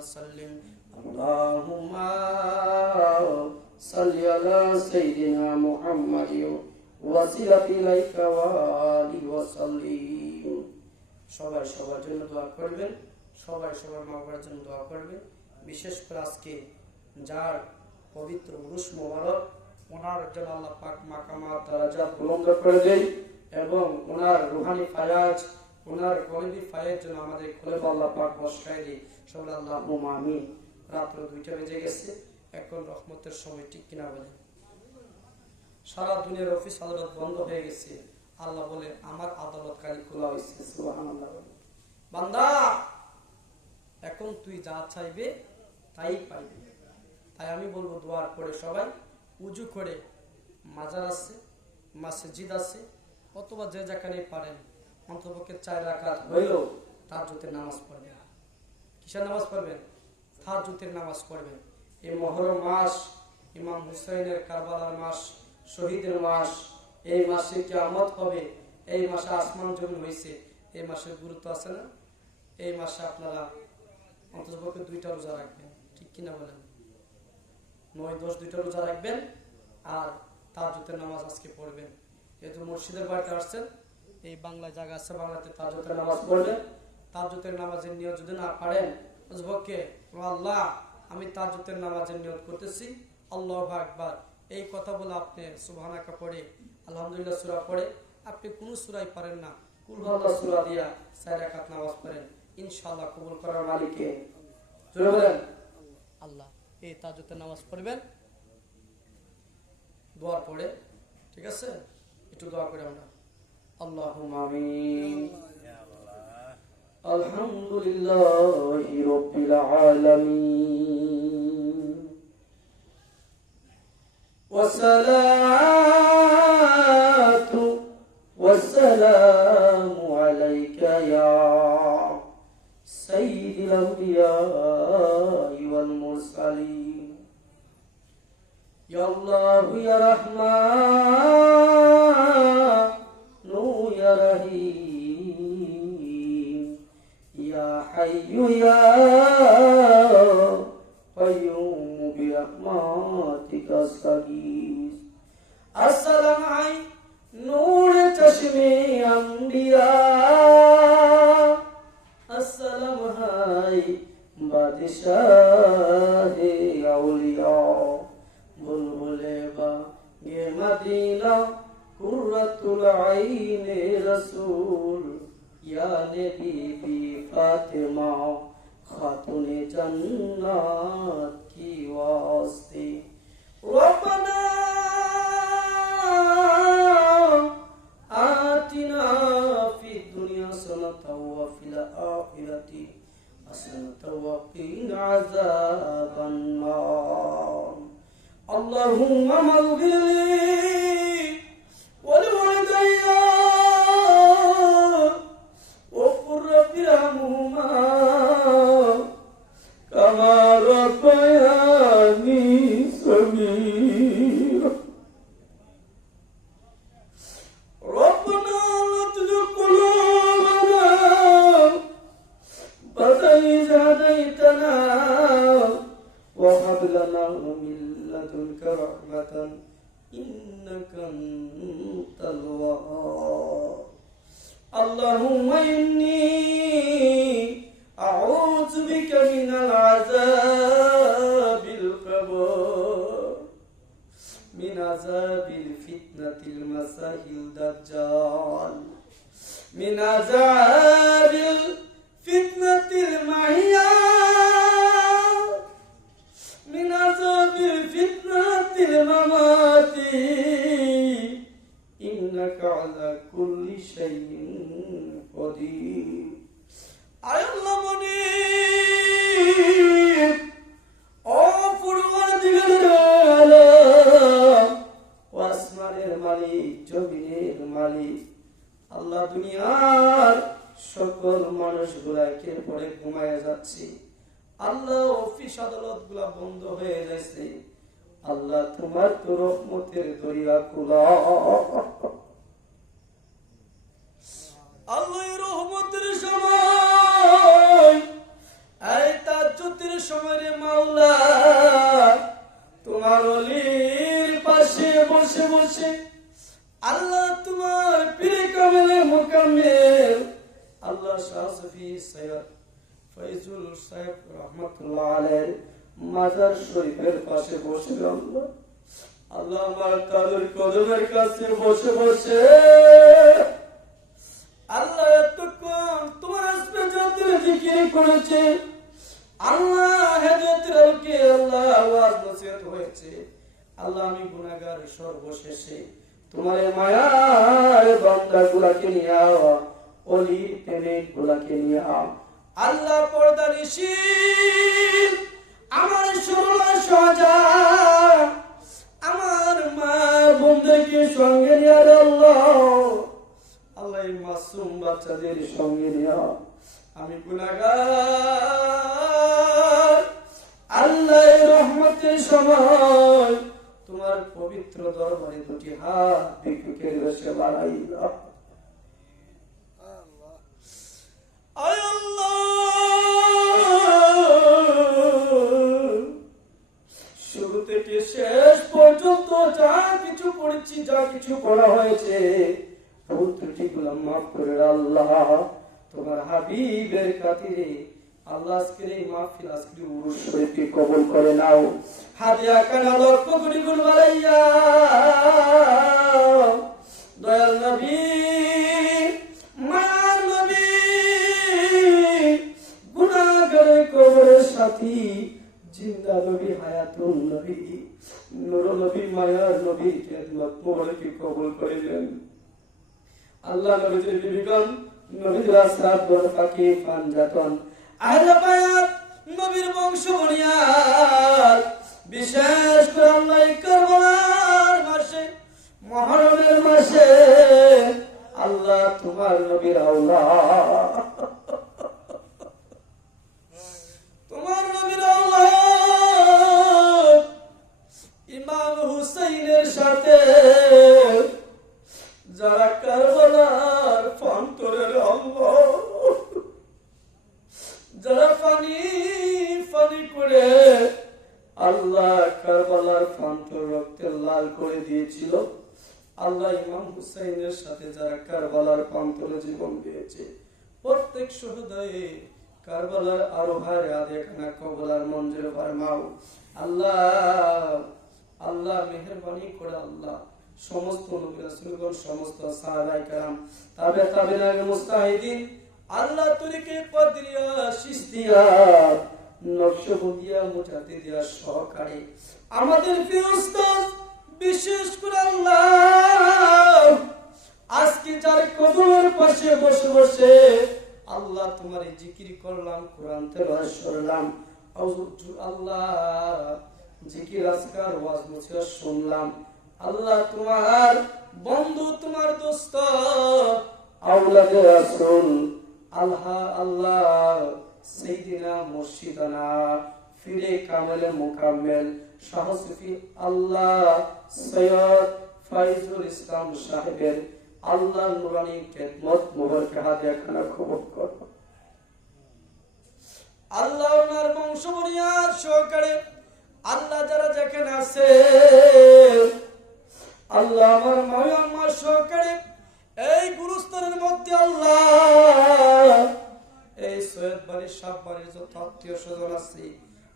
وسلم اللهم صل على سيدنا محمد وسيلة إليك وآله وسلم সবাই সবার জন্য দোয়া করবেন সবাই সবার মা বাবার জন্য দোয়া করবেন বিশেষ করে আজকে যার পবিত্র উরুস মোবারক ওনার জন্য আল্লাহ পাক মাকামা দারাজা বুলন্দ করে দেয় এবং ওনার রুহানি ফায়াজ ওনার গরিবি ফায়ের জন্য আমাদের খুলে আল্লাহ পাক বসকায় দিই সবাই আল্লাহ আমিন। রাত্র দুইটা বেজে গেছে। এখন রহমতের সময়, ঠিক কিনা বলেন? সারা দুনিয়ার অফিস আদালত বন্ধ হয়ে গেছে। আল্লাহ বলে, আমার আদালত কালি খোলা হয়েছে বান্দা, এখন তুই যা চাইবে, তাই পাইবে। তাই আমি বলব, দোয়ার পরে সবাই উজু করে, মাজার আছে, মসজিদ আছে, অথবা যে যেখানে পারেন অন্তপক্ষে চার রাখাত হইল। তার জুতের নামাজ পড়বেন কিসের নামাজ পড়বেন তার জুতের নামাজ পড়বেন এই মহরম মাস ইমাম হুসাইনের কারবালার মাস শহীদের মাস এই মাসে কেমত হবে এই মাসে আসমান জমি হয়েছে এই মাসের গুরুত্ব আছে না? এই মাসে আপনারা অন্ততপক্ষে দুইটা রোজা রাখবেন ঠিক কিনা বলেন? নয় দশ দুইটা রোজা রাখবেন আর তাজুতের নামাজ আজকে পড়বেন। যেহেতু মসজিদের বাড়িতে আসছেন এই বাংলায় জায়গা আছে বাংলাতে তাজুতের নামাজ পড়বেন তাজুতের নামাজের নিয়ত যদি না পারেন অন্ততপক্ষে আল্লাহ আমি তাজুতের নামাজের নিয়ত করতেছি আল্লাহ আকবার। এই কথা বলে আপনি সুবহানাকা পড়ে আলহামদুলিল্লাহ সুরা পড়ে আপনি কোনো সুরাই পারেন না। কুলহাল্লাহ সুরা দিয়া চার রাকাত নামাজ পড়েন ইনশাআল্লাহ কবুল করার মালিককে। আল্লাহ। এই তাজুতের নামাজ পড়বেন দোয়ার পড়ে ঠিক আছে? একটু দোয়া করে আমরা। اللهم آمين الحمد لله رب العالمين والصلاة والسلام عليك يا سيد الأنبياء والمرسلين يا الله يا رحمن الحي يا قيوم برحمتك استغيث السلام عليك نور چشمے انبیاء السلام ہے بادشاہ اولیاء بلبلے با یہ مدینہ قرۃ العین رسول ইয়া নবী বি ফাতেমা, খাতুনে জান্নাত কি ওয়াস্তে রব্বানা আতিনা ফি দুনিয়া হাসানাতাও ওয়া ফিল আখিরাতি হাসানাতাও ওয়া কিনা আযাবান নার। আল্লাহুম্মা মাগফির رحمة إنك أنت الوهاب اللهم إني أعوذ بك من العذاب القبر من عذاب الفتنة المسيح الدجال من عذاب الفتنة المحيا الممات إنك على كل شيء قدير علمني অপূর্ণ দিগের আলম ও আসমানের মালিক জমিনের মালিক আল্লাহ দুনিয়ার সকল মানুষগুলা একের পরে ঘুমায় যাচ্ছে আল্লাহ অফিস আদালত গুলা বন্ধ হয়ে যাচ্ছে আল্লাহ তোমার তো রহমতের দরিয়া খোলা আল্লাহ কাছে বসে বসে। আল্লাহ এতক্ষণ তোমার আসবে যন্ত্রে জিকির করেছে। আল্লাহ হেদায়েতের আলোকে আল্লাহ আওয়াজ নসিহত হয়েছে। আল্লাহ আমি গুনাহগার সর্বশেষে তোমার মায়ার বান্দা গুলাকে নিয়ে আওয়া অলি প্রেমে গুলাকে নিয়ে আও। আল্লাহ পর্দা নিশীল আমার সরলা সজা সঙ্গে নিয়ে আল্লাহ। আল্লাহ এই মাসুম বাচ্চাদের সঙ্গে নিয়ে আমি গুণাগার আল্লাহ রহমতের সময় তোমার পবিত্র দরবারে দুটি হাত ভিক্ষুকের বাড়াইলাম। যা কিছু করা হয়েছে ভুল ত্রুটিগুলো মাফ করে আল্লাহ, তোমার হাবিবের খাতিরে আল্লাহ কবুল করে নাও। কবরের সাথী, জিন্দা নবী হায়াতুন নবী। নবী মায়ার নবী মোবারকে কবুল করিলেন? আল্লাহ নবীদের বিবিগণ নবীর রাস্তা পাখি পান যাতন। আহলে বায়াত নবীর বংশ বনিয়াদ বিশেষ করে আল্লাহ এই কারবালার প্রান্তরে জীবন দিয়েছে প্রত্যেক সহদয়ে কারবালার আরো ভারে আদে খানা কবলার মঞ্জুর ফরমাও আল্লাহ আল্লাহ মেহরবানি করে আল্লাহ সমস্ত নবী রাসূলগণ সমস্ত সাহাবায়ে کرام তাবে তাবেঈন মুস্তাহিদিন আল্লাহ তরিকে কদরিয়া সিস্তিয়া নকশবন্দিয়া মুজাদ্দিদিয়া সহকারে আমাদের প্রিয় উস্তাদ বিশেষ করে আল্লাহ আজকে যার কদমের পাশে বসে বসে আল্লাহ তোমার জিকির করলাম, কোরআন আল্লাহ জিকির, আজকার, ওয়াজ শুনলাম। আল্লাহ তোমার বন্ধু, তোমার দোস্ত আল্লাহ আল্লাহ মুর্শিদানা, ফিরে আল্লাহ সৈয়দ ফাইজুল ইসলাম সাহেবের আল্লাহ নুরানি খেদমত মোহরকে হাতে একখানা খবর কর। আল্লাহ ওনার বংশ বুনিয়াদ সহকারে আল্লাহ যারা যেখানে আছে, আল্লাহ আমার মায়া মা সহকারে এই গুরুস্তরের মধ্যে আল্লাহ, এই সৈয়দ বাড়ির সব বাড়ির যত আত্মীয় স্বজন আছে,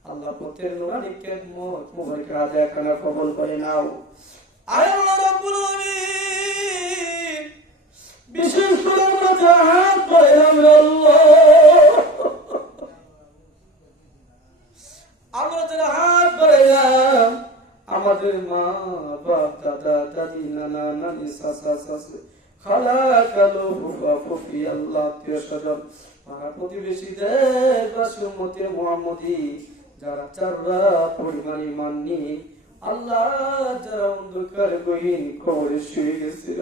আল্লাহ পথের নুরানি খেদমত মোহরকে হাতে একখানা কবল করে নাও। আয় রাব্বুল আলামিন! বিশেষ করে আমরা জাহাজ পাইলাম আমরা যারা হাত বাড়াইলাম আমাদের মা, বাপ, দাদা, দাদি, নানা, নানি, চাচা, চাচি খালা কালো ফুফা ফুফি আল্লাহ আত্মীয় স্বজন। পাড়া প্রতিবেশীদের বাসুমতি মোহাম্মদি, যারা চাররা পরিমাণী মাননি আল্লাহ, যারা অন্ধকার গহীন খবরে শুয়ে গেছিল।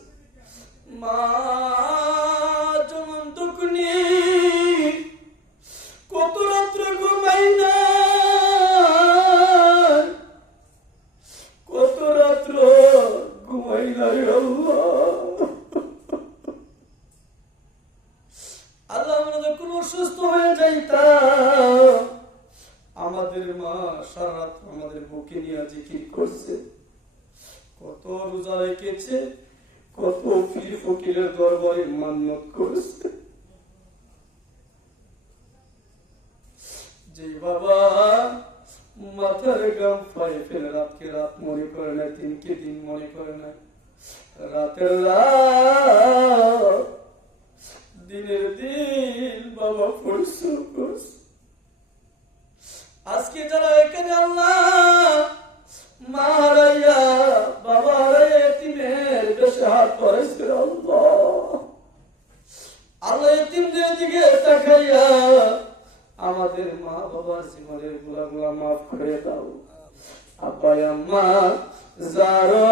আমাদের মা সারা রাত আমাদের বুকে নিয়ে জিকির করছে। কত রোজা রেখেছে, কত পীর ফকিরের দরবারে মান্যত করেছে। যে বাবা মাথার গাম পায়ে ফেলে রাতকে রাত মনে করে না, দিনকে দিন মনে করে না। রাতের রাত দিনের দিন বাবা পরিশ্রম করছে। আজকে যারা এখানে আল্লাহ মা বাবা এতিমের হাত আল্লাহ। এতিমদের দিকে তাকাইয়া আমাদের মা বাবার জীবনেরগুলা গুলা মাফ করে দাও। আব্বাই, আম্মা, যারা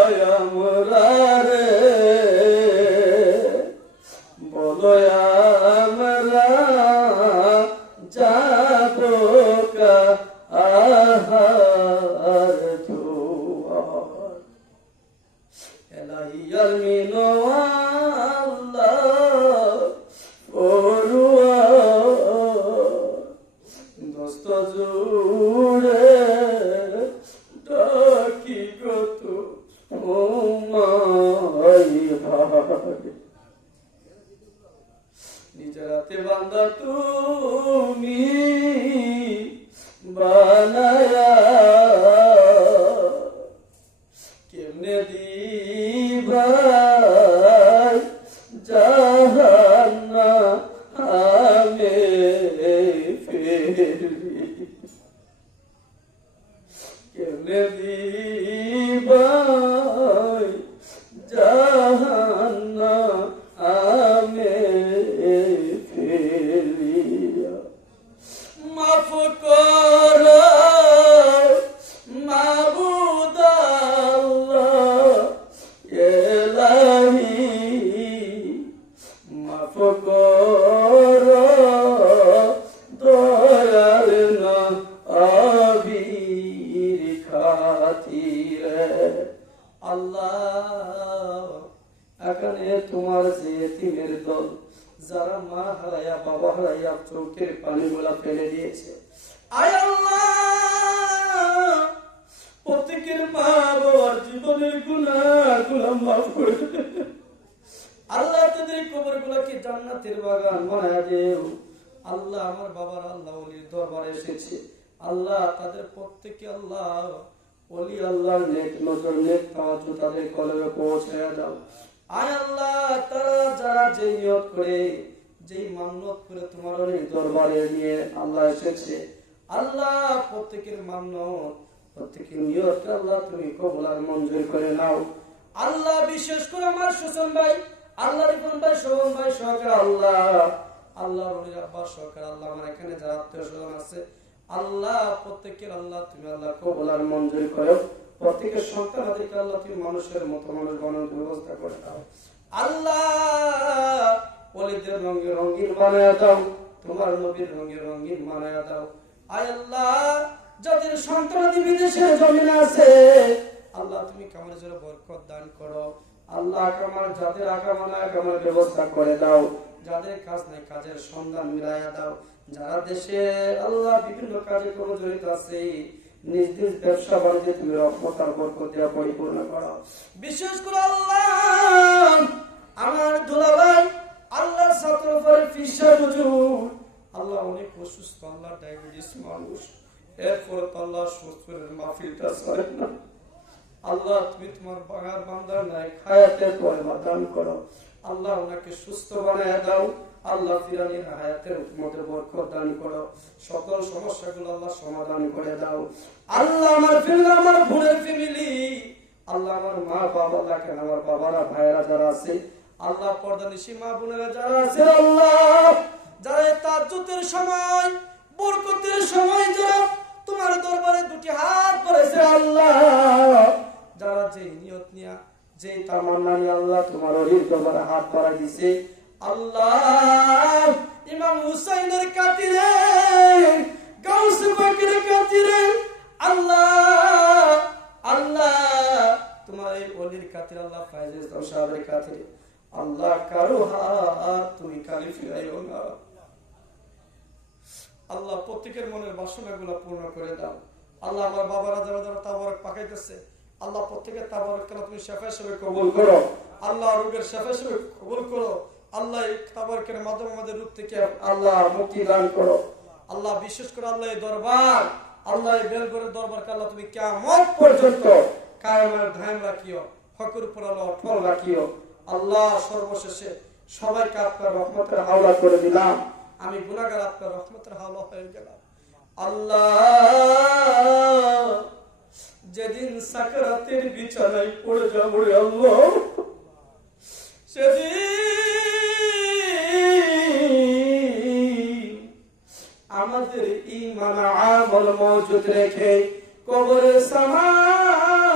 আল্লাহ ভাই নিজের হাতে বান্দা তুমি বানায়া ফেলে দিয়েছে। আয় প্রত্যেকের মা জীবনের গুণা আল্লাহ, তাদের কবর গুলাকে জান্নাতের বাগান বানায় দেও? আল্লাহ, আমার বাবার আল্লাহ অলির দরবারে এসেছে। আল্লাহ, তাদের প্রত্যেকে আল্লাহ অলি আল্লাহর নেক নজর, নেক তাওয়াজ তাদের কলবে পৌঁছায় দাও। আয় আল্লাহ, তারা যারা যে নিয়ত করে যেই মান্যত করে তোমার দরবারে নিয়ে আল্লাহ এসেছে, আল্লাহ প্রত্যেকের মান্যত, প্রত্যেকের নিয়ত আল্লাহ তুমি কবুল আর মঞ্জুর করে নাও। আল্লাহ বিশেষ করে আমার সুসন ভাই আল্লাহ রিপন ভাই শোভন ভাই, সহকার আল্লাহ আল্লাহ রলির আব্বা, সহকার আল্লাহ, আমার এখানে যারা আত্মীয় স্বজন আছে, আল্লাহ প্রত্যেকের আল্লাহ তুমি আল্লাহ কবুল আর মঞ্জুর করো। প্রত্যেকের সন্তান আদিকে আল্লাহ তুমি মানুষের মতো মানুষ ব্যবস্থা করে দাও। আল্লাহ অলিদের রঙে রঙিন বানায় দাও। তোমার নবীর রঙে রঙিন বানায় দাও। আয় যাদের সন্তানাদি বিদেশে জমিন আছে, আল্লাহ তুমি কামার জন্য বরকত দান করো। আল্লাহ কামার যাদের আকামানা কামার ব্যবস্থা করে দাও। যাদের কাজ নাই, কাজের সন্ধান মিলাইয়া দাও। যারা দেশে আল্লাহ বিভিন্ন কাজে কোনো জড়িত আছে, নিজ নিজ ব্যবসা বাণিজ্যে তুমি রহমত আর বরকত দেওয়া পরিপূর্ণ করো। বিশেষ করে আল্লাহ, আমার দুলাভাই আল্লাহর ছাত্র পরে ফিসা হুজুর। আল্লাহ অনেক অসুস্থ, আল্লাহ ডায়াবেটিস মানুষ। এরপর আল্লাহ সুস্থের মাহফিলটা ছাড়েন না। আল্লাহ তুমি তোমার বাগার বান্দার নাই হায়াতের পরে দান করো। আল্লাহ ওনাকে সুস্থ বানায় দাও। আল্লাহ ফিরানির হায়াতের মধ্যে বরকত দান করো। সকল সমস্যাগুলো আল্লাহ সমাধান করে দাও। আল্লাহ আমার ফ্যামিলি আমার বোনের ফ্যামিলি। আল্লাহ আমার মা বাবা দেখেন আমার বাবারা, ভাইয়েরা যারা আছে আল্লাহ পর্দা নিশি মা বোনেরা যারা আছে আল্লাহ, যারা এই তাজ্জুদের সময়, বরকতের সময় যারা তোমার দরবারে দুটি হাত করেছে আল্লাহ, যারা যে নিয়ত নিয়া, যে তামান্না নিয়ে আল্লাহ তোমার দরবারে হাত বাড়াই দিছে, আল্লাহ, ইমাম হুসাইনের কাতিরে, গাউস পাকের কাতিরে, আল্লাহ আল্লাহ, তোমার এই অলির কাতিরে, আল্লাহ ফাইজেস সাহেবের কাতিরে। আল্লাহ কারও হাত তুমি কালি ফিরাইও না। আল্লাহ প্রত্যেকের মনের বাসনাগুলো পূর্ণ করে দাও। আল্লাহ আমার বাবারা যারা যারা তাবারক পাকাইতেছে আল্লাহ প্রত্যেকের তাবারক কেন তুমি শেফা হিসেবে কবুল করো। আল্লাহ রোগের শেফা হিসেবে কবুল করো। আল্লাহ তাবারকের মাধ্যমে আমাদের রূপ থেকে আল্লাহ মুক্তি দান করো। আল্লাহ বিশেষ করে আল্লাহ দরবার আল্লাহ দরবারকে আল্লাহ তুমি কেমন পর্যন্ত কায়েমের ধ্যান রাখিও ফকর উপর আল্লাহ অটল রাখিও। আল্লাহ সর্বশেষে সবাইকে আপনার রহমতের হাওলা করে দিলাম। আমি গুনাগার আপনার রহমতের হাওলা হয়ে গেলাম। আল্লাহ, যেদিন সাকরাতের বিছানায় পড়ে যাব আল্লাহ, সেদিন আমাদের ইমান আমল মজুদ রেখে কবরে সামান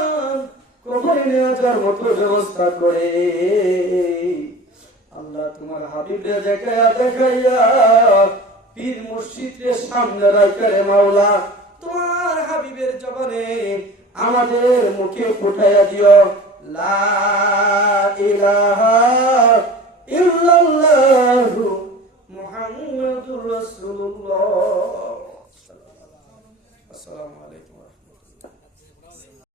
আল্লাহ তোমার দেখাইয়া দেখাইয়া তোমার হাবিবের জবানে আমাদের মুখে ফুটাইয়া দিও। লা ইলাহা আসসালামু আলাইকুম।